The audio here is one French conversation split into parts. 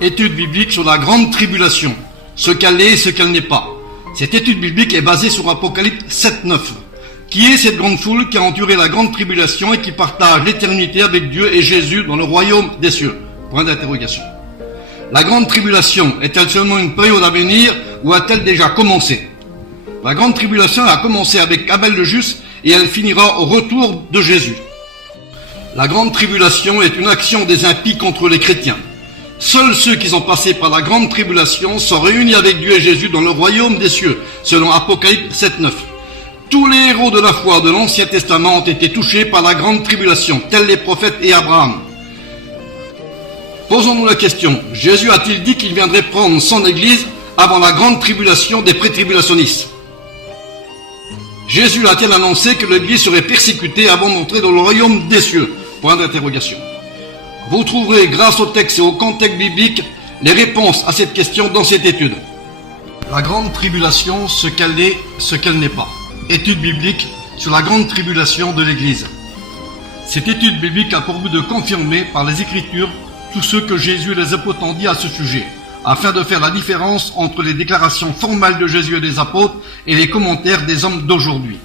Étude biblique sur la grande tribulation, ce qu'elle est et ce qu'elle n'est pas. Cette étude biblique est basée sur Apocalypse 7-9. Qui est cette grande foule qui a enduré la grande tribulation et qui partage l'éternité avec Dieu et Jésus dans le royaume des cieux? Point d'interrogation. La grande tribulation est-elle seulement une période à venir ou a-t-elle déjà commencé? La grande tribulation a commencé avec Abel le juste et elle finira au retour de Jésus. La grande tribulation est une action des impies contre les chrétiens. Seuls ceux qui sont passés par la grande tribulation sont réunis avec Dieu et Jésus dans le royaume des cieux, selon Apocalypse 7-9. Tous les héros de la foi de l'Ancien Testament ont été touchés par la grande tribulation, tels les prophètes et Abraham. Posons-nous la question, Jésus a-t-il dit qu'il viendrait prendre son Église avant la grande tribulation des pré-tribulationnistes? Jésus a-t-il annoncé que l'Église serait persécutée avant d'entrer dans le royaume des cieux? Point d'interrogation. Vous trouverez, grâce au texte et au contexte biblique, les réponses à cette question dans cette étude. La grande tribulation, ce qu'elle est, ce qu'elle n'est pas. Étude biblique sur la grande tribulation de l'Église. Cette étude biblique a pour but de confirmer par les Écritures tout ce que Jésus et les apôtres ont dit à ce sujet, afin de faire la différence entre les déclarations formelles de Jésus et des apôtres et les commentaires des hommes d'aujourd'hui.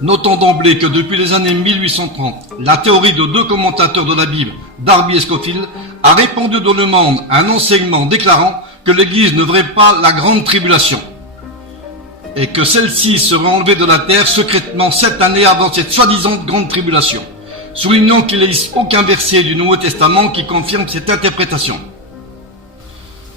Notons d'emblée que depuis les années 1830, la théorie de deux commentateurs de la Bible, Darby et Scofield, a répandu dans le monde un enseignement déclarant que l'Église ne verrait pas la grande tribulation et que celle-ci serait enlevée de la terre secrètement 7 années avant cette soi-disant grande tribulation, soulignant qu'il n'existe aucun verset du Nouveau Testament qui confirme cette interprétation.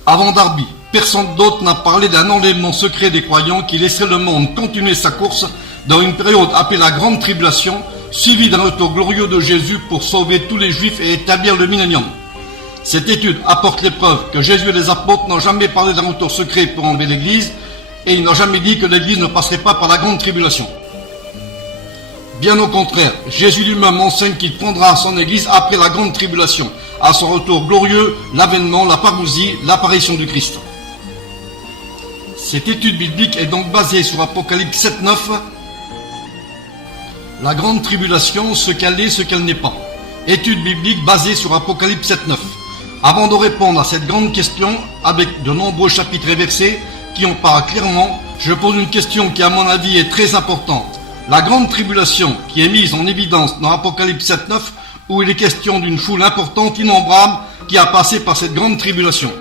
Avant Darby, personne d'autre n'a parlé d'un enlèvement secret des croyants qui laisserait le monde continuer sa course dans une période appelée la Grande Tribulation, suivie d'un retour glorieux de Jésus pour sauver tous les Juifs et établir le millénium. Cette étude apporte les preuves que Jésus et les apôtres n'ont jamais parlé d'un retour secret pour enlever l'Église, et ils n'ont jamais dit que l'Église ne passerait pas par la Grande Tribulation. Bien au contraire, Jésus lui-même enseigne qu'il prendra son Église après la Grande Tribulation, à son retour glorieux, l'avènement, la parousie, l'apparition du Christ. Cette étude biblique est donc basée sur Apocalypse 7-9, la grande tribulation, ce qu'elle est, ce qu'elle n'est pas. Étude biblique basée sur Apocalypse 7-9. Avant de répondre à cette grande question, avec de nombreux chapitres et versets qui en parlent clairement, je pose une question qui à mon avis est très importante. La grande tribulation qui est mise en évidence dans Apocalypse 7-9, où il est question d'une foule importante, innombrable, qui a passé par cette grande tribulation.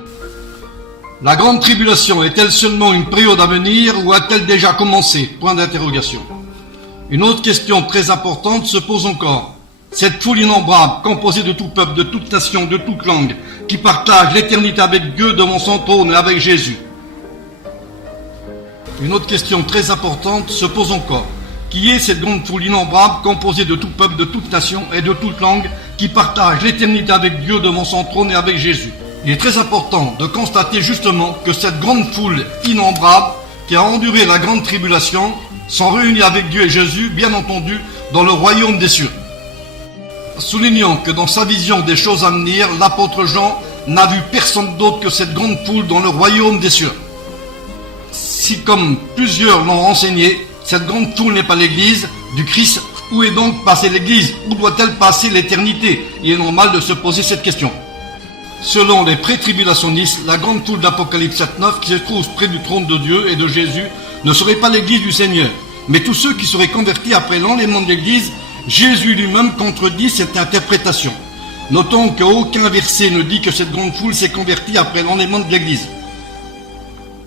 La grande tribulation est-elle seulement une période à venir ou a-t-elle déjà commencé? Point d'interrogation. Une autre question très importante se pose encore. Cette foule innombrable, composée de tout peuple, de toute nation, de toute langue, qui partage l'éternité avec Dieu devant son trône et avec Jésus. Une autre question très importante se pose encore. Qui est cette grande foule innombrable, composée de tout peuple, de toute nation et de toute langue, qui partage l'éternité avec Dieu devant son trône et avec Jésus? Il est très important de constater justement que cette grande foule innombrable, qui a enduré la grande tribulation, sont réunis avec Dieu et Jésus, bien entendu, dans le royaume des cieux. Soulignons que dans sa vision des choses à venir, l'apôtre Jean n'a vu personne d'autre que cette grande foule dans le royaume des cieux. Si, comme plusieurs l'ont renseigné, cette grande foule n'est pas l'Église du Christ, où est donc passée l'Église? Où doit-elle passer l'éternité? Il est normal de se poser cette question. Selon les pré-tribulationnistes, la grande foule d'Apocalypse 7-9 qui se trouve près du trône de Dieu et de Jésus ne serait pas l'Église du Seigneur, mais tous ceux qui seraient convertis après l'enlèvement de l'Église. Jésus lui-même contredit cette interprétation. Notons qu'aucun verset ne dit que cette grande foule s'est convertie après l'enlèvement de l'Église.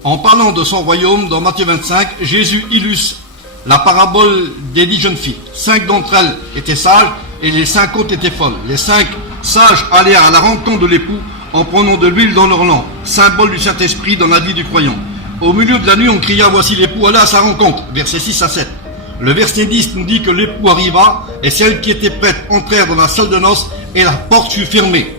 En parlant de son royaume, dans Matthieu 25, Jésus illustre la parabole des 10 jeunes filles. 5 d'entre elles étaient sages et les 5 autres étaient folles. Les 5 sages allèrent à la rencontre de l'époux en prenant de l'huile dans leur lampe, symbole du Saint-Esprit dans la vie du croyant. Au milieu de la nuit, on cria, voici l'époux, allez à sa rencontre. Versets 6 à 7. Le verset 10 nous dit que l'époux arriva et celles qui étaient prêtes entrèrent dans la salle de noces et la porte fut fermée.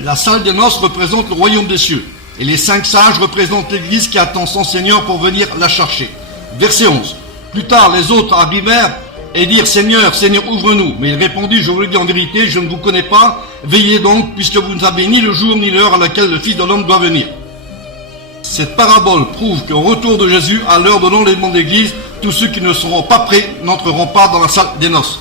La salle de noces représente le royaume des cieux et les 5 sages représentent l'église qui attend son Seigneur pour venir la chercher. Verset 11. Plus tard, les autres arrivèrent et dirent, Seigneur, Seigneur, ouvre-nous. Mais il répondit, je vous le dis en vérité, je ne vous connais pas. Veillez donc, puisque vous ne savez ni le jour ni l'heure à laquelle le Fils de l'homme doit venir. Cette parabole prouve qu'au retour de Jésus, à l'heure de l'enlèvement de l'Église, tous ceux qui ne seront pas prêts n'entreront pas dans la salle des noces.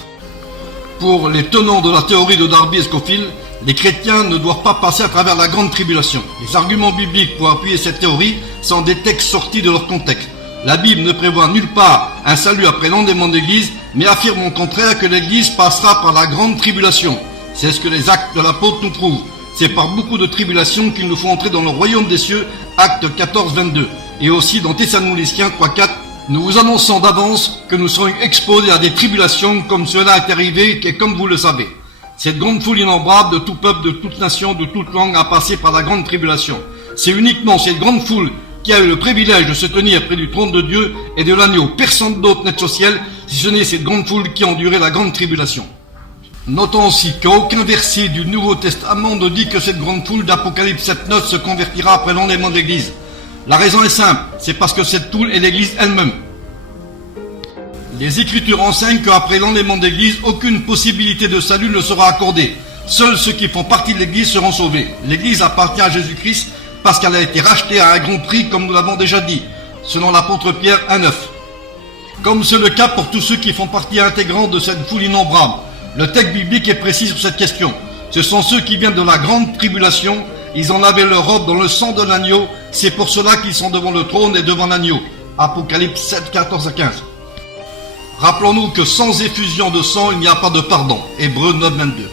Pour les tenants de la théorie de Darby et Scofield, Les chrétiens ne doivent pas passer à travers la grande tribulation. Les arguments bibliques pour appuyer cette théorie sont des textes sortis de leur contexte. La Bible ne prévoit nulle part un salut après l'endettement de l'Église, mais affirme au contraire que l'Église passera par la grande tribulation. C'est ce que les actes de l'apôtre nous prouvent. C'est par beaucoup de tribulations qu'il nous faut entrer dans le royaume des cieux, acte 14, 22. Et aussi dans Thessaloniciens 3, 4, nous vous annonçons d'avance que nous serons exposés à des tribulations comme cela est arrivé et comme vous le savez. Cette grande foule innombrable de tout peuple, de toute nation, de toute langue a passé par la grande tribulation. C'est uniquement cette grande foule qui a eu le privilège de se tenir près du trône de Dieu et de l'agneau. Personne d'autre n'est au ciel, si ce n'est cette grande foule qui a enduré la grande tribulation. Notons aussi qu'aucun verset du Nouveau Testament ne dit que cette grande foule d'Apocalypse 7.9 se convertira après l'enlèvement de l'Église. La raison est simple, c'est parce que cette foule est l'Église elle-même. Les Écritures enseignent qu'après l'enlèvement de l'Église, aucune possibilité de salut ne sera accordée. Seuls ceux qui font partie de l'Église seront sauvés. L'Église appartient à Jésus-Christ parce qu'elle a été rachetée à un grand prix, comme nous l'avons déjà dit, selon l'apôtre Pierre 1.9. Comme c'est le cas pour tous ceux qui font partie intégrante de cette foule innombrable, le texte biblique est précis sur cette question. Ce sont ceux qui viennent de la grande tribulation. Ils en avaient leur robe dans le sang de l'agneau. C'est pour cela qu'ils sont devant le trône et devant l'agneau. Apocalypse 7, 14 à 15. Rappelons-nous que sans effusion de sang, il n'y a pas de pardon. Hébreux 9, 22.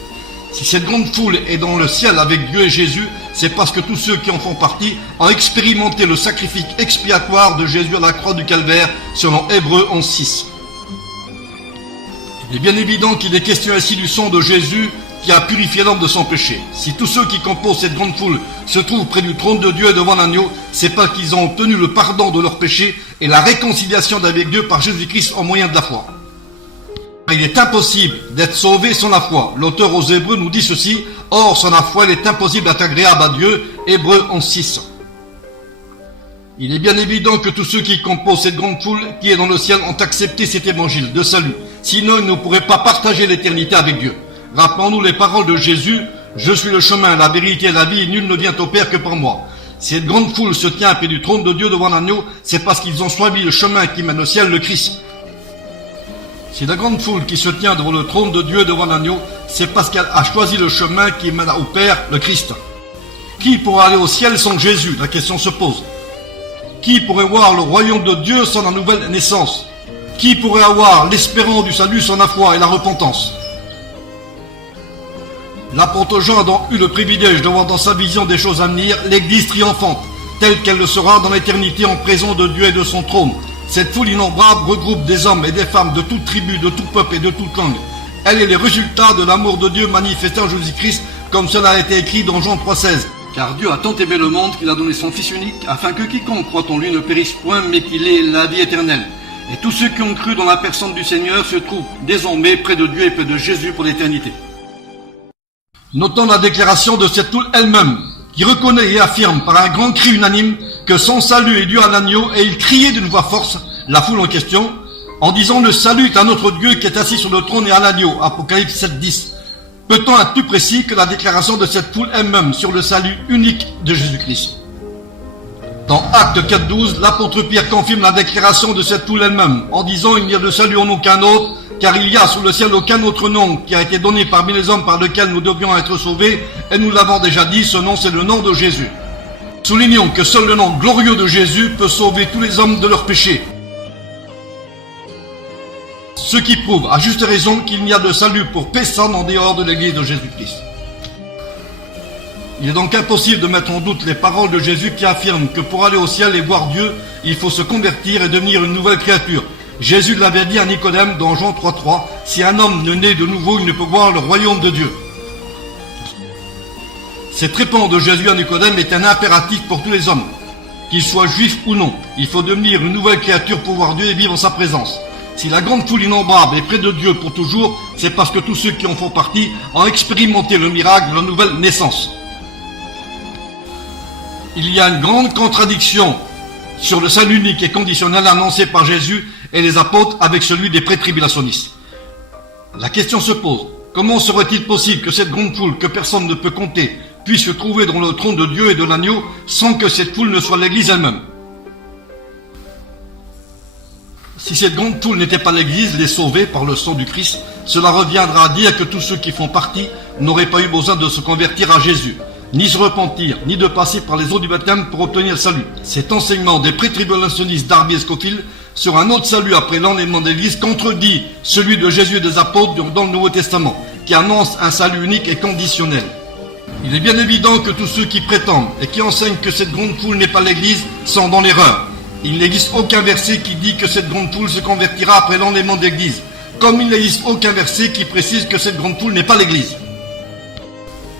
Si cette grande foule est dans le ciel avec Dieu et Jésus, c'est parce que tous ceux qui en font partie ont expérimenté le sacrifice expiatoire de Jésus à la croix du Calvaire, selon Hébreux 11, 6. Il est bien évident qu'il est question ici du sang de Jésus qui a purifié l'homme de son péché. Si tous ceux qui composent cette grande foule se trouvent près du trône de Dieu et devant l'agneau, c'est parce qu'ils ont obtenu le pardon de leurs péchés et la réconciliation avec Dieu par Jésus-Christ au moyen de la foi. Il est impossible d'être sauvé sans la foi. L'auteur aux Hébreux nous dit ceci: or sans la foi il est impossible d'être agréable à Dieu. Hébreux 11, 6. Il est bien évident que tous ceux qui composent cette grande foule qui est dans le ciel ont accepté cet évangile de salut. Sinon ils ne pourraient pas partager l'éternité avec Dieu. Rappelons-nous les paroles de Jésus: je suis le chemin, la vérité et la vie, nul ne vient au Père que par moi. Si cette grande foule se tient près du trône de Dieu devant l'agneau, c'est parce qu'ils ont choisi le chemin qui mène au ciel, le Christ. Si la grande foule qui se tient devant le trône de Dieu devant l'agneau, c'est parce qu'elle a choisi le chemin qui mène au Père, le Christ. Qui pourra aller au ciel sans Jésus? La question se pose. Qui pourrait voir le royaume de Dieu sans la nouvelle naissance? Qui pourrait avoir l'espérance du salut sans la foi et la repentance? L'apôtre Jean a donc eu le privilège de voir dans sa vision des choses à venir l'Église triomphante, telle qu'elle le sera dans l'éternité en présence de Dieu et de son trône. Cette foule innombrable regroupe des hommes et des femmes de toute tribu, de tout peuple et de toute langue. Elle est le résultat de l'amour de Dieu manifesté en Jésus-Christ, comme cela a été écrit dans Jean 3,16. Car Dieu a tant aimé le monde qu'il a donné son Fils unique, afin que quiconque croit en lui ne périsse point, mais qu'il ait la vie éternelle. Et tous ceux qui ont cru dans la personne du Seigneur se trouvent désormais près de Dieu et près de Jésus pour l'éternité. Notons la déclaration de cette foule elle-même, qui reconnaît et affirme par un grand cri unanime que son salut est dû à l'agneau, et il criait d'une voix forte, la foule en question, en disant: le salut est à notre Dieu qui est assis sur le trône et à l'agneau. Apocalypse 7, 10. Peut-on être plus précis que la déclaration de cette foule elle-même sur le salut unique de Jésus-Christ? Dans Acte 4, 12, l'apôtre Pierre confirme la déclaration de cette foule elle-même, en disant: il n'y a de salut en aucun autre, car il y a sous le ciel aucun autre nom qui a été donné parmi les hommes par lequel nous devions être sauvés, et nous l'avons déjà dit, ce nom c'est le nom de Jésus. Soulignons que seul le nom glorieux de Jésus peut sauver tous les hommes de leurs péchés. Ce qui prouve à juste raison qu'il n'y a de salut pour personne en dehors de l'Église de Jésus-Christ. Il est donc impossible de mettre en doute les paroles de Jésus qui affirment que pour aller au ciel et voir Dieu, il faut se convertir et devenir une nouvelle créature. Jésus l'avait dit à Nicodème dans Jean 3,3, si un homme ne naît de nouveau, il ne peut voir le royaume de Dieu. Cette réponse de Jésus à Nicodème est un impératif pour tous les hommes. Qu'ils soient juifs ou non, il faut devenir une nouvelle créature pour voir Dieu et vivre en sa présence. Si la grande foule innombrable est près de Dieu pour toujours, c'est parce que tous ceux qui en font partie ont expérimenté le miracle de la nouvelle naissance. Il y a une grande contradiction sur le salut unique et conditionnel annoncé par Jésus et les apôtres avec celui des pré-tribulationnistes. La question se pose, comment serait-il possible que cette grande foule que personne ne peut compter puisse se trouver dans le trône de Dieu et de l'agneau sans que cette foule ne soit l'Église elle-même? Si cette grande foule n'était pas l'Église, les sauvés par le sang du Christ, cela reviendra à dire que tous ceux qui font partie n'auraient pas eu besoin de se convertir à Jésus, ni se repentir, ni de passer par les eaux du baptême pour obtenir le salut. Cet enseignement des pré-tribulationnistes Darby et Scofield sur un autre salut après l'enlèvement de l'Église contredit celui de Jésus et des apôtres dans le Nouveau Testament, qui annonce un salut unique et conditionnel. Il est bien évident que tous ceux qui prétendent et qui enseignent que cette grande foule n'est pas l'Église sont dans l'erreur. Il n'existe aucun verset qui dit que cette grande foule se convertira après l'enlèvement de l'Église, comme il n'existe aucun verset qui précise que cette grande foule n'est pas l'Église.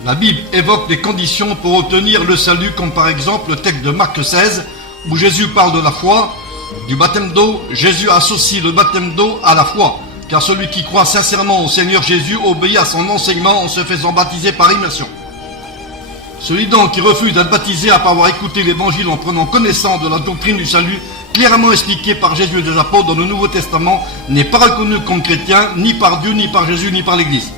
La Bible évoque des conditions pour obtenir le salut, comme par exemple le texte de Marc 16, où Jésus parle de la foi, du baptême d'eau. Jésus associe le baptême d'eau à la foi, car celui qui croit sincèrement au Seigneur Jésus obéit à son enseignement en se faisant baptiser par immersion. Celui donc qui refuse d'être baptisé après avoir écouté l'évangile en prenant connaissance de la doctrine du salut, clairement expliquée par Jésus et des apôtres dans le Nouveau Testament, n'est pas reconnu comme chrétien, ni par Dieu, ni par Jésus, ni par l'Église.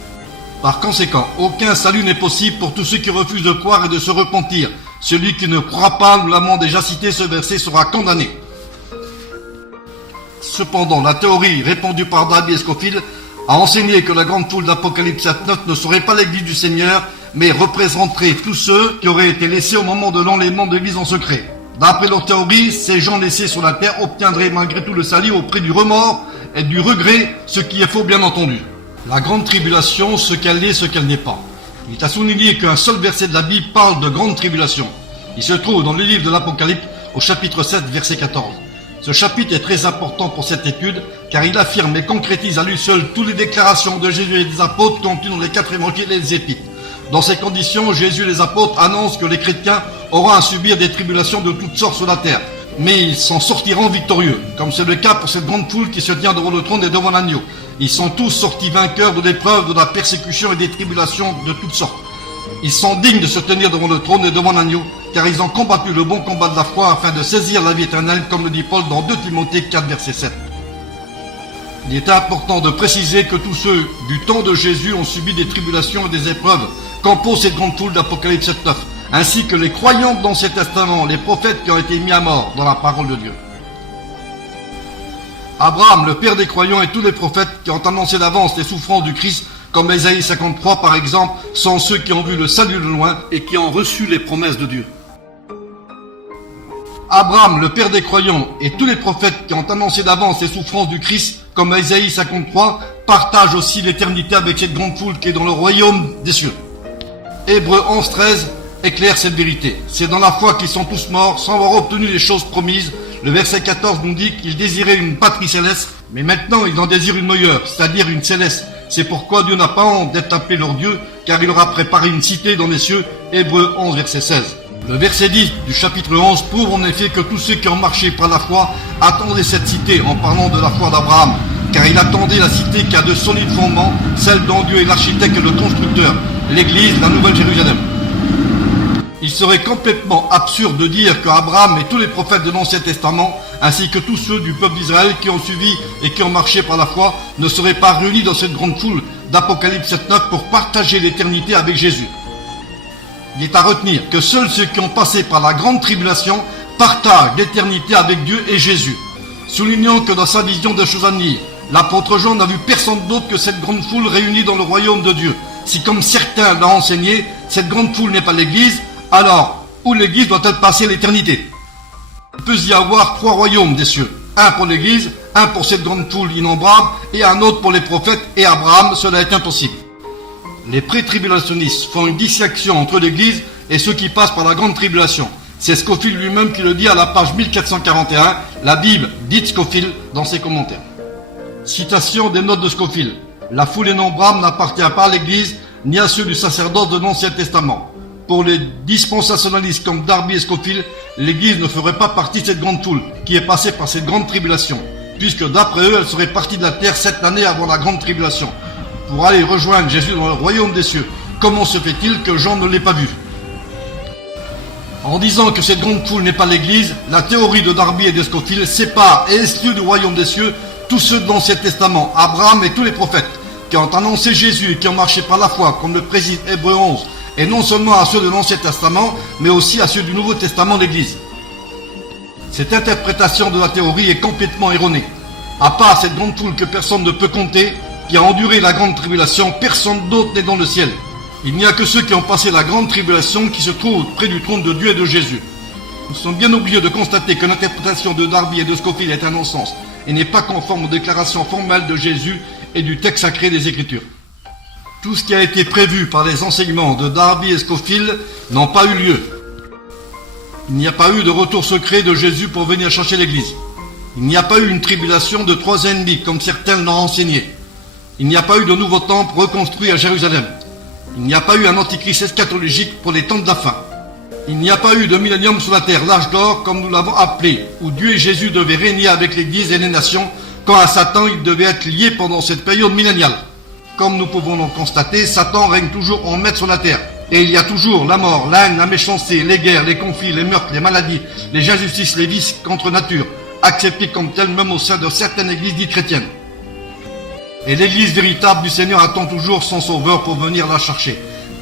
Par conséquent, aucun salut n'est possible pour tous ceux qui refusent de croire et de se repentir. Celui qui ne croit pas, nous l'avons déjà cité, ce verset sera condamné. Cependant, la théorie répandue par Darby et Scofield a enseigné que la grande foule d'Apocalypse 7.9 ne serait pas l'Église du Seigneur, mais représenterait tous ceux qui auraient été laissés au moment de l'enlèvement de l'Église en secret. D'après leur théorie, ces gens laissés sur la terre obtiendraient malgré tout le salut au prix du remords et du regret, ce qui est faux bien entendu. La grande tribulation, ce qu'elle est, ce qu'elle n'est pas. Il est à souligner qu'un seul verset de la Bible parle de grande tribulation. Il se trouve dans le livre de l'Apocalypse au chapitre 7, verset 14. Ce chapitre est très important pour cette étude, car il affirme et concrétise à lui seul toutes les déclarations de Jésus et des apôtres contenues dans les 4 évangiles et les épîtres. Dans ces conditions, Jésus et les apôtres annoncent que les chrétiens auront à subir des tribulations de toutes sortes sur la terre, mais ils s'en sortiront victorieux, comme c'est le cas pour cette grande foule qui se tient devant le trône et devant l'agneau. Ils sont tous sortis vainqueurs de l'épreuve, de la persécution et des tribulations de toutes sortes. Ils sont dignes de se tenir devant le trône et devant l'agneau, car ils ont combattu le bon combat de la foi afin de saisir la vie éternelle, comme le dit Paul dans 2 Timothée 4, verset 7. Il est important de préciser que tous ceux du temps de Jésus ont subi des tribulations et des épreuves, compose cette grande foule d'Apocalypse 7.9, ainsi que les croyants dans l'Ancien Testament, les prophètes qui ont été mis à mort dans la parole de Dieu. Abraham, le père des croyants, et tous les prophètes qui ont annoncé d'avance les souffrances du Christ, comme Ésaïe 53 par exemple, sont ceux qui ont vu le salut de loin et qui ont reçu les promesses de Dieu. Abraham, le père des croyants, et tous les prophètes qui ont annoncé d'avance les souffrances du Christ, comme Ésaïe 53, partagent aussi l'éternité avec cette grande foule qui est dans le royaume des cieux. Hébreux 11.13 éclaire cette vérité. C'est dans la foi qu'ils sont tous morts sans avoir obtenu les choses promises. Le verset 14 nous dit qu'ils désiraient une patrie céleste, mais maintenant ils en désirent une meilleure, c'est-à-dire une céleste. C'est pourquoi Dieu n'a pas honte d'être appelé leur Dieu, car il leur a préparé une cité dans les cieux. Hébreux 11, verset 16. Le verset 10 du chapitre 11 prouve en effet que tous ceux qui ont marché par la foi attendaient cette cité en parlant de la foi d'Abraham, car il attendait la cité qui a de solides fondements, celle dont Dieu est l'architecte et le constructeur, l'Église, la Nouvelle Jérusalem. Il serait complètement absurde de dire qu'Abraham et tous les prophètes de l'Ancien Testament, ainsi que tous ceux du peuple d'Israël qui ont suivi et qui ont marché par la foi, ne seraient pas réunis dans cette grande foule d'Apocalypse 7.9 pour partager l'éternité avec Jésus. Il est à retenir que seuls ceux qui ont passé par la grande tribulation partagent l'éternité avec Dieu et Jésus. Soulignons que dans sa vision des choses à venir, l'apôtre Jean n'a vu personne d'autre que cette grande foule réunie dans le royaume de Dieu. Si comme certains l'ont enseigné, cette grande foule n'est pas l'Église, alors où l'Église doit-elle passer l'éternité? Il peut y avoir 3 royaumes des cieux, un pour l'Église, un pour cette grande foule innombrable et un autre pour les prophètes et Abraham. Cela est impossible. Les pré-tribulationnistes font une distinction entre l'Église et ceux qui passent par la grande tribulation. C'est Scofield lui-même qui le dit à la page 1441, la Bible dite Scofield dans ses commentaires. Citation des notes de Scofield. La foule innombrable n'appartient pas à l'Église ni à ceux du sacerdoce de l'Ancien Testament. Pour les dispensationalistes comme Darby et Scofield, l'Église ne ferait pas partie de cette grande foule qui est passée par cette grande tribulation, puisque d'après eux, elle serait partie de la terre 7 années avant la grande tribulation, pour aller rejoindre Jésus dans le royaume des cieux. Comment se fait-il que Jean ne l'ait pas vu? En disant que cette grande foule n'est pas l'Église, la théorie de Darby et de Scofield sépare et exclut du royaume des cieux tous ceux de l'Ancien Testament, Abraham et tous les prophètes, qui ont annoncé Jésus et qui ont marché par la foi, comme le précise Hébreux 11, et non seulement à ceux de l'Ancien Testament, mais aussi à ceux du Nouveau Testament de l'Église. Cette interprétation de la théorie est complètement erronée. À part cette grande foule que personne ne peut compter, qui a enduré la grande tribulation, personne d'autre n'est dans le ciel. Il n'y a que ceux qui ont passé la grande tribulation qui se trouvent près du trône de Dieu et de Jésus. Nous sommes bien obligés de constater que l'interprétation de Darby et de Scofield est un non-sens et n'est pas conforme aux déclarations formelles de Jésus et du texte sacré des Écritures. Tout ce qui a été prévu par les enseignements de Darby et Scofield n'ont pas eu lieu. Il n'y a pas eu de retour secret de Jésus pour venir chercher l'Église. Il n'y a pas eu une tribulation de 3 ans et demi, comme certains l'ont enseigné. Il n'y a pas eu de nouveau temple reconstruit à Jérusalem. Il n'y a pas eu un antichrist eschatologique pour les temps de la fin. Il n'y a pas eu de millénium sur la terre, l'âge d'or, comme nous l'avons appelé, où Dieu et Jésus devaient régner avec l'Église et les nations, quand à Satan il devait être lié pendant cette période milléniale. Comme nous pouvons le constater, Satan règne toujours en maître sur la terre. Et il y a toujours la mort, la haine, la méchanceté, les guerres, les conflits, les meurtres, les maladies, les injustices, les vices contre nature, acceptés comme tels même au sein de certaines églises dites chrétiennes. Et l'église véritable du Seigneur attend toujours son sauveur pour venir la chercher.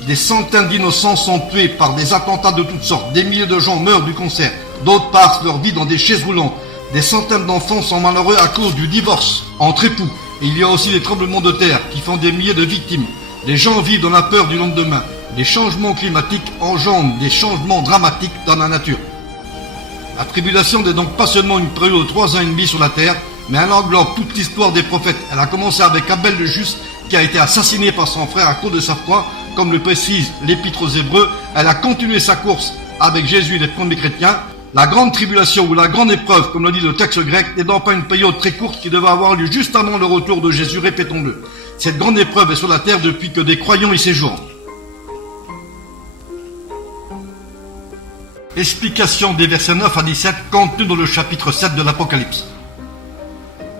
Des centaines d'innocents sont tués par des attentats de toutes sortes, des milliers de gens meurent du cancer, d'autres passent leur vie dans des chaises roulantes, des centaines d'enfants sont malheureux à cause du divorce entre époux, et il y a aussi des tremblements de terre qui font des milliers de victimes. Les gens vivent dans la peur du lendemain. Les changements climatiques engendrent des changements dramatiques dans la nature. La tribulation n'est donc pas seulement une période de 3 ans et demi sur la terre, mais elle englobe toute l'histoire des prophètes. Elle a commencé avec Abel le Juste, qui a été assassiné par son frère à cause de sa foi, comme le précise l'Épître aux Hébreux. Elle a continué sa course avec Jésus et les premiers chrétiens. La grande tribulation ou la grande épreuve, comme le dit le texte grec, n'est donc pas une période très courte qui devait avoir lieu juste avant le retour de Jésus, répétons-le. Cette grande épreuve est sur la terre depuis que des croyants y séjournent. Explication des versets 9 à 17 contenus dans le chapitre 7 de l'Apocalypse.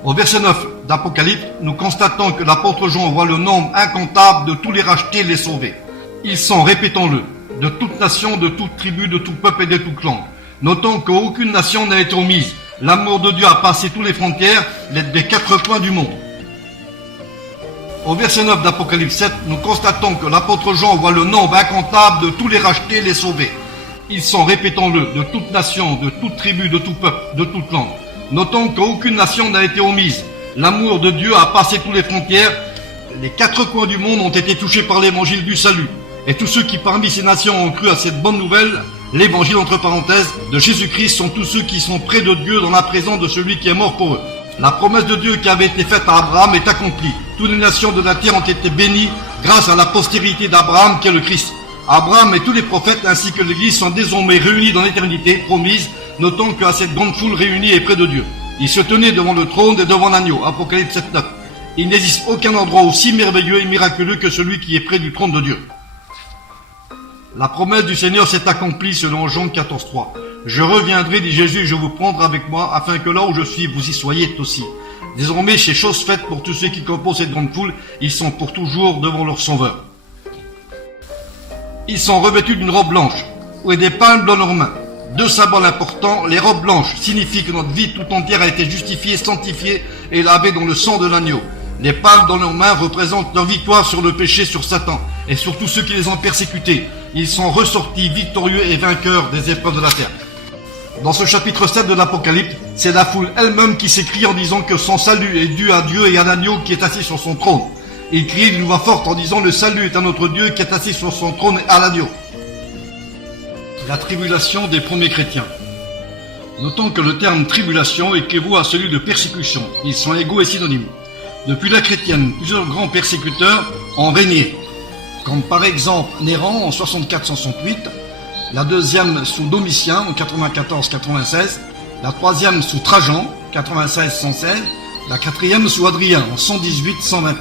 Au verset 9 d'Apocalypse, nous constatons que l'apôtre Jean voit le nombre incontable de tous les rachetés et les sauvés. Ils sont, répétons-le, de toute nation, de toute tribu, de tout peuple et de tout clan. Notons qu'aucune nation n'a été omise. L'amour de Dieu a passé toutes les frontières, des 4 coins du monde. Au verset 9 d'Apocalypse 7, nous constatons que l'apôtre Jean voit le nombre incontable de tous les rachetés et les sauvés. Ils sont, répétons-le, de toute nation, de toute tribu, de tout peuple, de toute langue. Notons qu'aucune nation n'a été omise. L'amour de Dieu a passé toutes les frontières. Les 4 coins du monde ont été touchés par l'évangile du salut. Et tous ceux qui parmi ces nations ont cru à cette bonne nouvelle, l'évangile entre parenthèses, de Jésus-Christ, sont tous ceux qui sont près de Dieu dans la présence de celui qui est mort pour eux. La promesse de Dieu qui avait été faite à Abraham est accomplie. Toutes les nations de la terre ont été bénies grâce à la postérité d'Abraham qui est le Christ. Abraham et tous les prophètes ainsi que l'Église sont désormais réunis dans l'éternité promise. Notons qu'à cette grande foule réunie est près de Dieu. Ils se tenaient devant le trône et devant l'agneau. Apocalypse 7.9. Il n'existe aucun endroit aussi merveilleux et miraculeux que celui qui est près du trône de Dieu. La promesse du Seigneur s'est accomplie selon Jean 14.3. Je reviendrai, dit Jésus, et je vous prendrai avec moi, afin que là où je suis, vous y soyez aussi. Désormais, ces choses faites pour tous ceux qui composent cette grande foule, ils sont pour toujours devant leur sauveur. Ils sont revêtus d'une robe blanche, et des palmes dans leurs mains. 2 symboles importants, les robes blanches signifient que notre vie tout entière a été justifiée, sanctifiée et lavée dans le sang de l'agneau. Les palmes dans leurs mains représentent leur victoire sur le péché, sur Satan, et sur tous ceux qui les ont persécutés. Ils sont ressortis victorieux et vainqueurs des épreuves de la terre. Dans ce chapitre 7 de l'Apocalypse, c'est la foule elle-même qui s'écrie en disant que son salut est dû à Dieu et à l'agneau qui est assis sur son trône. Il crie d'une voix forte en disant « Le salut est à notre Dieu qui est assis sur son trône et à l'agneau ». La tribulation des premiers chrétiens. Notons que le terme tribulation équivaut à celui de persécution. Ils sont égaux et synonymes. Depuis la chrétienne, plusieurs grands persécuteurs ont régné, comme par exemple Néron en 64-168, la deuxième sous Domitien en 94-96, la troisième sous Trajan 96-116, la quatrième sous Adrien en 118-129.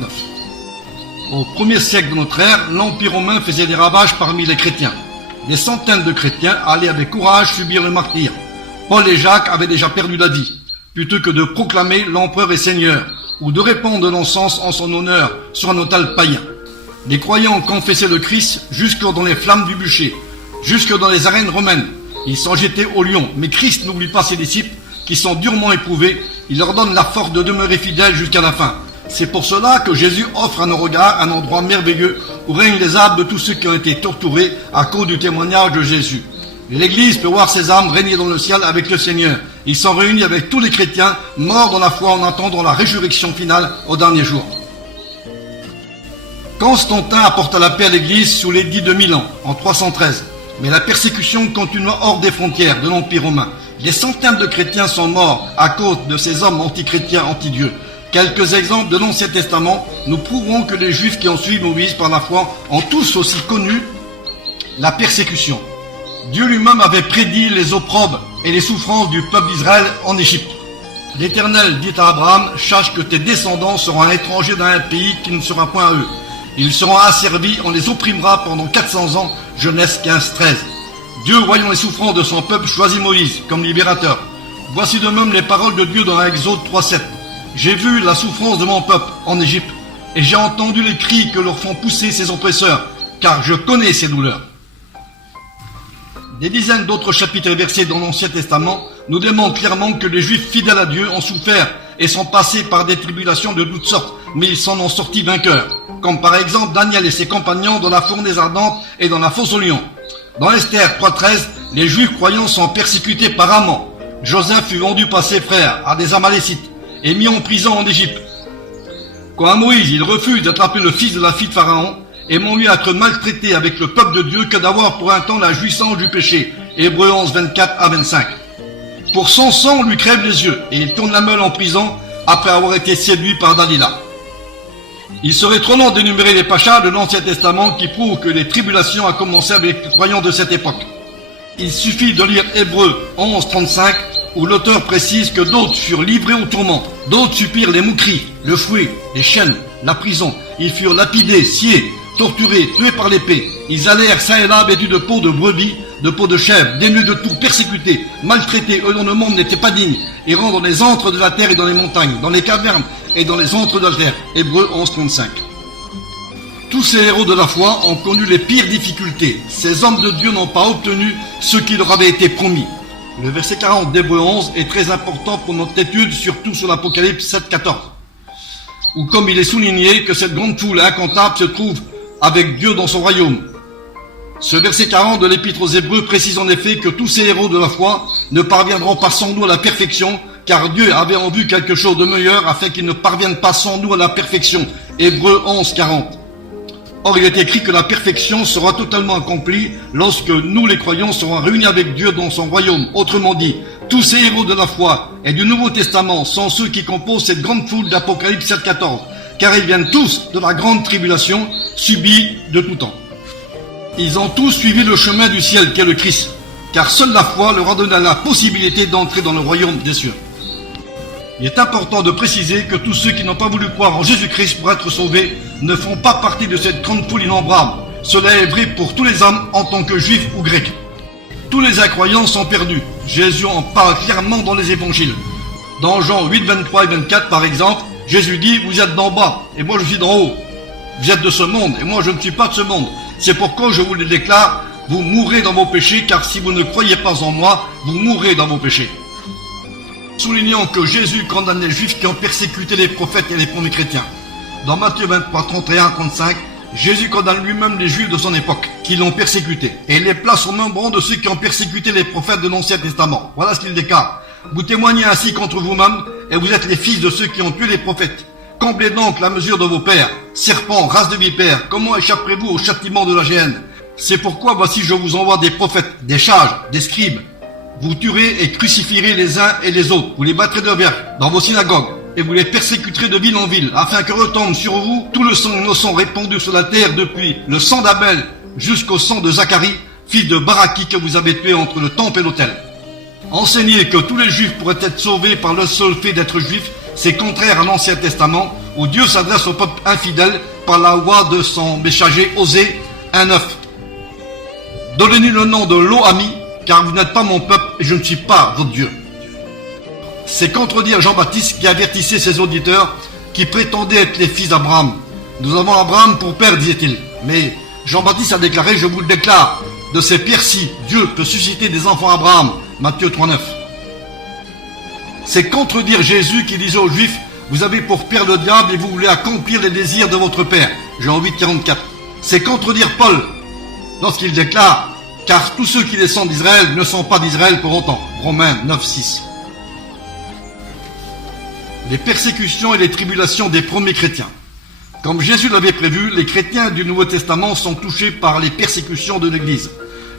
Au 1er siècle de notre ère, l'Empire romain faisait des ravages parmi les chrétiens. Des centaines de chrétiens allaient avec courage subir le martyre. Paul et Jacques avaient déjà perdu la vie, plutôt que de proclamer l'empereur et seigneur, ou de répandre de l'encens en son honneur sur un autel païen. Les croyants confessaient le Christ jusque dans les flammes du bûcher, jusque dans les arènes romaines. Ils sont jetés au lion, mais Christ n'oublie pas ses disciples qui sont durement éprouvés. Il leur donne la force de demeurer fidèles jusqu'à la fin. C'est pour cela que Jésus offre à nos regards un endroit merveilleux où règnent les âmes de tous ceux qui ont été torturés à cause du témoignage de Jésus. L'Église peut voir ses âmes régner dans le ciel avec le Seigneur. Ils sont réunis avec tous les chrétiens morts dans la foi en attendant la résurrection finale au dernier jour. Constantin apporta la paix à l'Église sous l'édit de Milan en 313. Mais la persécution continua hors des frontières de l'Empire romain. Des centaines de chrétiens sont morts à cause de ces hommes antichrétiens, anti-Dieu. Quelques exemples de l'Ancien Testament nous prouveront que les Juifs qui ont suivi Moïse par la foi ont tous aussi connu la persécution. Dieu lui-même avait prédit les opprobes et les souffrances du peuple d'Israël en Égypte. L'Éternel dit à Abraham, « Sache que tes descendants seront étrangers dans un pays qui ne sera point à eux. Ils seront asservis, on les opprimera pendant 400 ans. » Genèse 15-13. Dieu, voyant les souffrances de son peuple, choisit Moïse comme libérateur. Voici de même les paroles de Dieu dans Exode 3-7. « J'ai vu la souffrance de mon peuple en Égypte, et j'ai entendu les cris que leur font pousser ses oppresseurs, car je connais ses douleurs. » Des dizaines d'autres chapitres et versets dans l'Ancien Testament nous démontrent clairement que les Juifs fidèles à Dieu ont souffert et sont passés par des tribulations de toutes sortes, mais ils s'en ont sortis vainqueurs, comme par exemple Daniel et ses compagnons dans la fournaise ardente et dans la fosse au lion. Dans Esther 3.13, les Juifs croyants sont persécutés par Haman. Joseph fut vendu par ses frères à des Amalécites et mis en prison en Égypte. Quand à Moïse il refuse d'attraper le fils de la fille de Pharaon, et m'ont mieux être maltraité avec le peuple de Dieu que d'avoir pour un temps la jouissance du péché. Hébreux 11, 24 à 25. Pour son sang, on lui crève les yeux, et il tourne la meule en prison après avoir été séduit par Dalila. Il serait trop long d'énumérer les pachas de l'Ancien Testament qui prouvent que les tribulations ont commencé avec les croyants de cette époque. Il suffit de lire Hébreux 11, 35, où l'auteur précise que d'autres furent livrés au tourment, d'autres subirent les moqueries, le fouet, les chaînes, la prison. Ils furent lapidés, sciés, torturés, tués par l'épée. Ils allèrent çà et là vêtus de peau de brebis, de peau de chèvre, dénus de tout, persécutés, maltraités, eux dont le monde n'était pas digne, errant dans les antres de la terre et dans les montagnes, dans les cavernes et dans les antres de la terre. Hébreux 11, 35. Tous ces héros de la foi ont connu les pires difficultés. Ces hommes de Dieu n'ont pas obtenu ce qui leur avait été promis. Le verset 40 d'Hébreux 11 est très important pour notre étude, surtout sur l'Apocalypse 7, 14. Où comme il est souligné que cette grande foule incontable se trouve avec Dieu dans son royaume. Ce verset 40 de l'Épître aux Hébreux précise en effet que tous ces héros de la foi ne parviendront pas sans nous à la perfection, car Dieu avait en vue quelque chose de meilleur afin qu'ils ne parviennent pas sans nous à la perfection. Hébreux 11, 40. Or il est écrit que la perfection sera totalement accomplie lorsque nous les croyants serons réunis avec Dieu dans son royaume. Autrement dit, tous ces héros de la foi et du Nouveau Testament sont ceux qui composent cette grande foule d'Apocalypse 7, 14. Car ils viennent tous de la grande tribulation subie de tout temps. Ils ont tous suivi le chemin du ciel qu'est le Christ, car seule la foi leur a donné la possibilité d'entrer dans le royaume des cieux. Il est important de préciser que tous ceux qui n'ont pas voulu croire en Jésus-Christ pour être sauvés ne font pas partie de cette grande foule innombrable. Cela est vrai pour tous les hommes en tant que juifs ou grecs. Tous les incroyants sont perdus. Jésus en parle clairement dans les évangiles. Dans Jean 8, 23 et 24 par exemple, Jésus dit, vous êtes d'en bas, et moi je suis d'en haut. Vous êtes de ce monde, et moi je ne suis pas de ce monde. C'est pourquoi je vous le déclare, vous mourrez dans vos péchés, car si vous ne croyez pas en moi, vous mourrez dans vos péchés. Soulignons que Jésus condamne les Juifs qui ont persécuté les prophètes et les premiers chrétiens. Dans Matthieu 23, 31, 35, Jésus condamne lui-même les Juifs de son époque, qui l'ont persécuté, et il les place au même rang de ceux qui ont persécuté les prophètes de l'Ancien Testament. Voilà ce qu'il déclare. Vous témoignez ainsi contre vous-même, et vous êtes les fils de ceux qui ont tué les prophètes. Comblez donc la mesure de vos pères. Serpents, race de vipères, comment échapperez-vous au châtiment de la géhenne? C'est pourquoi voici je vous envoie des prophètes, des sages, des scribes. Vous tuerez et crucifierez les uns et les autres. Vous les battrez de verre dans vos synagogues, et vous les persécuterez de ville en ville, afin que retombe sur vous tout le sang innocent répandu sur la terre depuis le sang d'Abel jusqu'au sang de Zacharie, fils de Baraki que vous avez tué entre le temple et l'autel. Enseigner que tous les juifs pourraient être sauvés par le seul fait d'être juifs, c'est contraire à l'Ancien Testament, où Dieu s'adresse au peuple infidèle par la voix de son messager Osée 1.9. Donnez-lui le nom de Lo-Ami, car vous n'êtes pas mon peuple et je ne suis pas votre Dieu. C'est contredire Jean-Baptiste qui avertissait ses auditeurs qui prétendaient être les fils d'Abraham. Nous avons Abraham pour père, disait-il. Mais Jean-Baptiste a déclaré, je vous le déclare, de ces pierres-ci, Dieu peut susciter des enfants à Abraham. Matthieu 3.9. C'est contredire Jésus qui disait aux Juifs, vous avez pour père le diable et vous voulez accomplir les désirs de votre père. Jean 8, 44. C'est contredire Paul lorsqu'il déclare, car tous ceux qui descendent d'Israël ne sont pas d'Israël pour autant. Romains 9, 6. Les persécutions et les tribulations des premiers chrétiens. Comme Jésus l'avait prévu, les chrétiens du Nouveau Testament sont touchés par les persécutions de l'Église.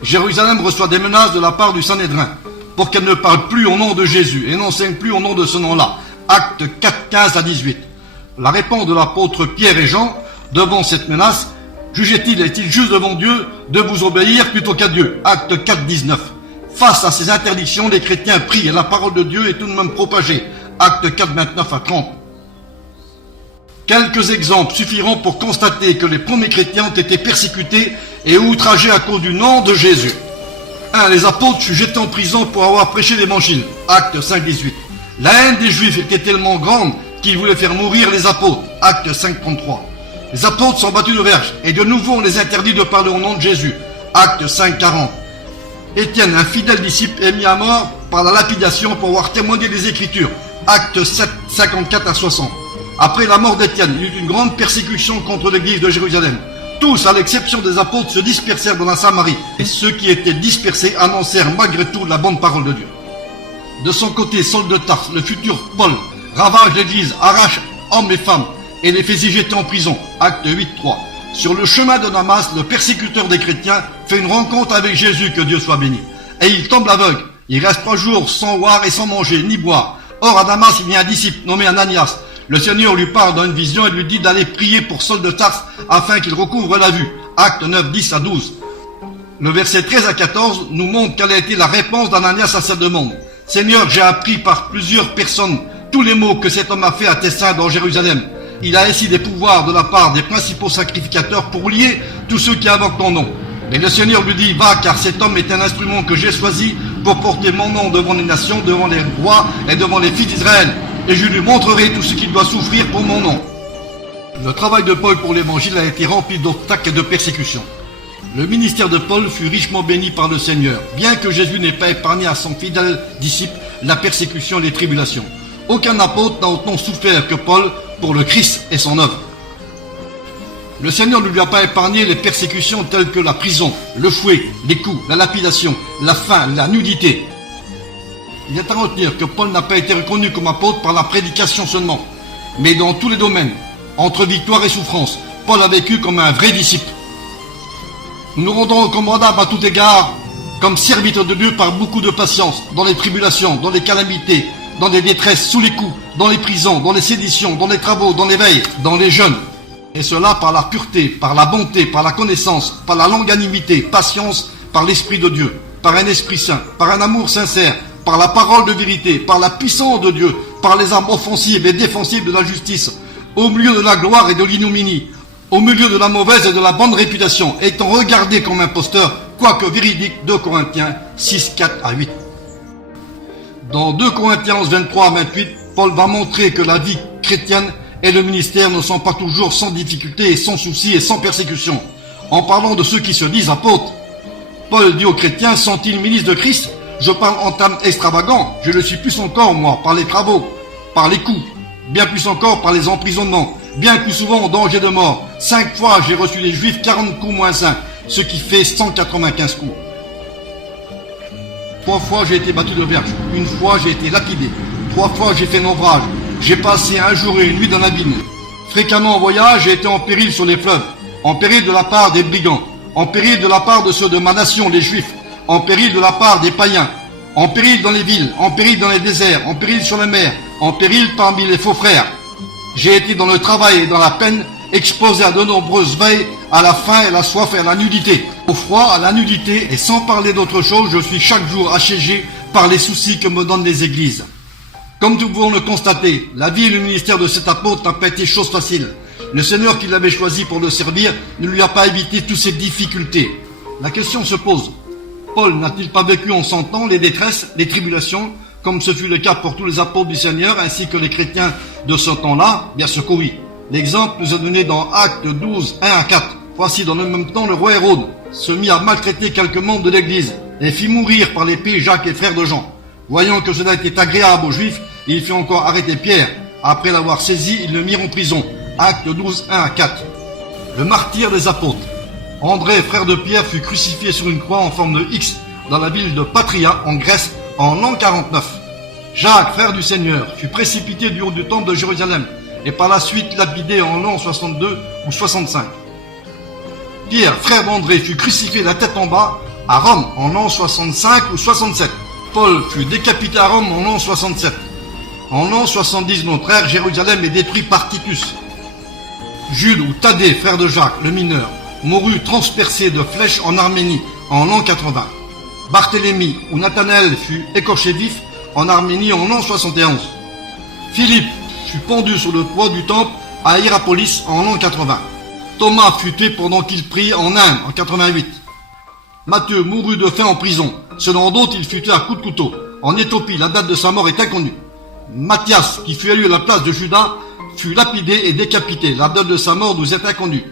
Jérusalem reçoit des menaces de la part du Sanhédrin pour qu'elle ne parle plus au nom de Jésus et n'enseigne plus au nom de ce nom-là. Actes 4, 15 à 18. La réponse de l'apôtre Pierre et Jean devant cette menace: jugeait-il, est-il juste devant Dieu de vous obéir plutôt qu'à Dieu? Acte 4, 19. Face à ces interdictions, les chrétiens prient et la parole de Dieu est tout de même propagée. Acte 4, 29 à 30. Quelques exemples suffiront pour constater que les premiers chrétiens ont été persécutés et outragés à cause du nom de Jésus. 1. Les apôtres furent jetés en prison pour avoir prêché l'évangile. Acte 5, 18. La haine des Juifs était tellement grande qu'ils voulaient faire mourir les apôtres. Acte 5, 33. Les apôtres sont battus de verge et de nouveau on les interdit de parler au nom de Jésus. Acte 5, 40. Étienne, un fidèle disciple, est mis à mort par la lapidation pour avoir témoigné des Écritures. Acte 7, 54 à 60. Après la mort d'Étienne, il y eut une grande persécution contre l'église de Jérusalem. Tous, à l'exception des apôtres, se dispersèrent dans la Samarie. Et ceux qui étaient dispersés annoncèrent malgré tout la bonne parole de Dieu. De son côté, Saul de Tarse, le futur Paul, ravage l'église, arrache hommes et femmes et les fait y jeter en prison. Acte 8, 3. Sur le chemin de Damas, le persécuteur des chrétiens fait une rencontre avec Jésus, que Dieu soit béni. Et il tombe aveugle. Il reste 3 jours sans boire et sans manger, ni boire. Or, à Damas, il y a un disciple nommé Ananias. Le Seigneur lui parle dans une vision et lui dit d'aller prier pour Saul de Tarse afin qu'il recouvre la vue. Acte 9, 10 à 12. Le verset 13 à 14 nous montre quelle a été la réponse d'Ananias à cette demande. Seigneur, j'ai appris par plusieurs personnes tous les maux que cet homme a fait à tes saints dans Jérusalem. Il a ainsi des pouvoirs de la part des principaux sacrificateurs pour lier tous ceux qui invoquent ton nom. Et le Seigneur lui dit, va, car cet homme est un instrument que j'ai choisi pour porter mon nom devant les nations, devant les rois et devant les fils d'Israël. Et je lui montrerai tout ce qu'il doit souffrir pour mon nom. Le travail de Paul pour l'évangile a été rempli d'obstacles et de persécutions. Le ministère de Paul fut richement béni par le Seigneur, bien que Jésus n'ait pas épargné à son fidèle disciple la persécution et les tribulations. Aucun apôtre n'a autant souffert que Paul pour le Christ et son œuvre. Le Seigneur ne lui a pas épargné les persécutions telles que la prison, le fouet, les coups, la lapidation, la faim, la nudité. Il est à retenir que Paul n'a pas été reconnu comme apôtre par la prédication seulement, mais dans tous les domaines, entre victoire et souffrance, Paul a vécu comme un vrai disciple. Nous nous rendons recommandables à tout égard comme serviteurs de Dieu par beaucoup de patience, dans les tribulations, dans les calamités, dans les détresses, sous les coups, dans les prisons, dans les séditions, dans les travaux, dans les veilles, dans les jeûnes. Et cela par la pureté, par la bonté, par la connaissance, par la longanimité, patience, par l'Esprit de Dieu, par un Esprit Saint, par un amour sincère, par la parole de vérité, par la puissance de Dieu, par les armes offensives et défensives de la justice, au milieu de la gloire et de l'ignominie, au milieu de la mauvaise et de la bonne réputation, étant regardé comme imposteur, quoique véridique. 2 Corinthiens 6, 4 à 8. Dans 2 Corinthiens 11, 23 à 28, Paul va montrer que la vie chrétienne et le ministère ne sont pas toujours sans difficulté et sans souci et sans persécution. En parlant de ceux qui se disent apôtres, Paul dit aux chrétiens, sont-ils ministres de Christ? Je parle en termes extravagants, je le suis plus encore moi, par les travaux, par les coups, bien plus encore par les emprisonnements, bien plus souvent en danger de mort. 5 fois j'ai reçu des Juifs, 40 coups moins 1, ce qui fait 195 coups. 3 fois j'ai été battu de verge, 1 fois j'ai été lapidé, 3 fois j'ai fait naufrage, j'ai passé 1 jour et 1 nuit dans l'abîme. Fréquemment en voyage, j'ai été en péril sur les fleuves, en péril de la part des brigands, en péril de la part de ceux de ma nation, les Juifs, en péril de la part des païens, en péril dans les villes, en péril dans les déserts, en péril sur la mer, en péril parmi les faux frères. J'ai été dans le travail et dans la peine, exposé à de nombreuses veilles, à la faim et à la soif et à la nudité. Au froid, à la nudité, et sans parler d'autre chose, je suis chaque jour assiégé par les soucis que me donnent les églises. Comme nous pouvons le constater, la vie et le ministère de cet apôtre n'a pas été chose facile. Le Seigneur qui l'avait choisi pour le servir ne lui a pas évité toutes ces difficultés. La question se pose, Paul n'a-t-il pas vécu en son temps les détresses, les tribulations, comme ce fut le cas pour tous les apôtres du Seigneur ainsi que les chrétiens de ce temps-là? Bien sûr que oui. L'exemple nous est donné dans Actes 12, 1 à 4. Voici dans le même temps le roi Hérode se mit à maltraiter quelques membres de l'église et fit mourir par l'épée Jacques et frères de Jean. Voyant que cela était agréable aux Juifs, il fit encore arrêter Pierre. Après l'avoir saisi, ils le mirent en prison. Actes 12, 1 à 4. Le martyr des apôtres. André, frère de Pierre, fut crucifié sur une croix en forme de X dans la ville de Patria, en Grèce, en l'an 49. Jacques, frère du Seigneur, fut précipité du haut du temple de Jérusalem et par la suite lapidé en l'an 62 ou 65. Pierre, frère d'André, fut crucifié la tête en bas à Rome en l'an 65 ou 67. Paul fut décapité à Rome en l'an 67. En l'an 70, notre ère, Jérusalem est détruit par Titus. Jude ou Thaddée, frère de Jacques, le mineur, mourut transpercé de flèches en Arménie en l'an 80. Barthélemy ou Nathanaël fut écorché vif en Arménie en l'an 71. Philippe fut pendu sur le toit du temple à Hiérapolis en l'an 80. Thomas fut tué pendant qu'il priait en Inde en 88. Matthieu mourut de faim en prison. Selon d'autres, il fut tué à coups de couteau. En Éthiopie, la date de sa mort est inconnue. Matthias, qui fut élu à la place de Judas, fut lapidé et décapité. La date de sa mort nous est inconnue.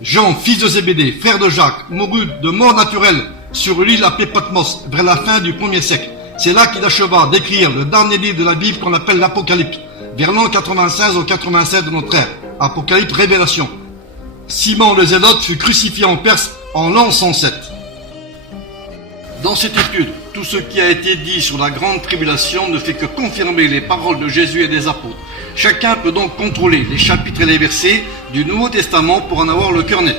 Jean, fils de Zébédée, frère de Jacques, mourut de mort naturelle sur l'île appelée Patmos vers la fin du 1er siècle. C'est là qu'il acheva d'écrire le dernier livre de la Bible qu'on appelle l'Apocalypse, vers l'an 96 au 87 de notre ère. Apocalypse, révélation. Simon le Zélote fut crucifié en Perse en l'an 107. Dans cette étude, tout ce qui a été dit sur la grande tribulation ne fait que confirmer les paroles de Jésus et des apôtres. Chacun peut donc contrôler les chapitres et les versets du Nouveau Testament pour en avoir le cœur net.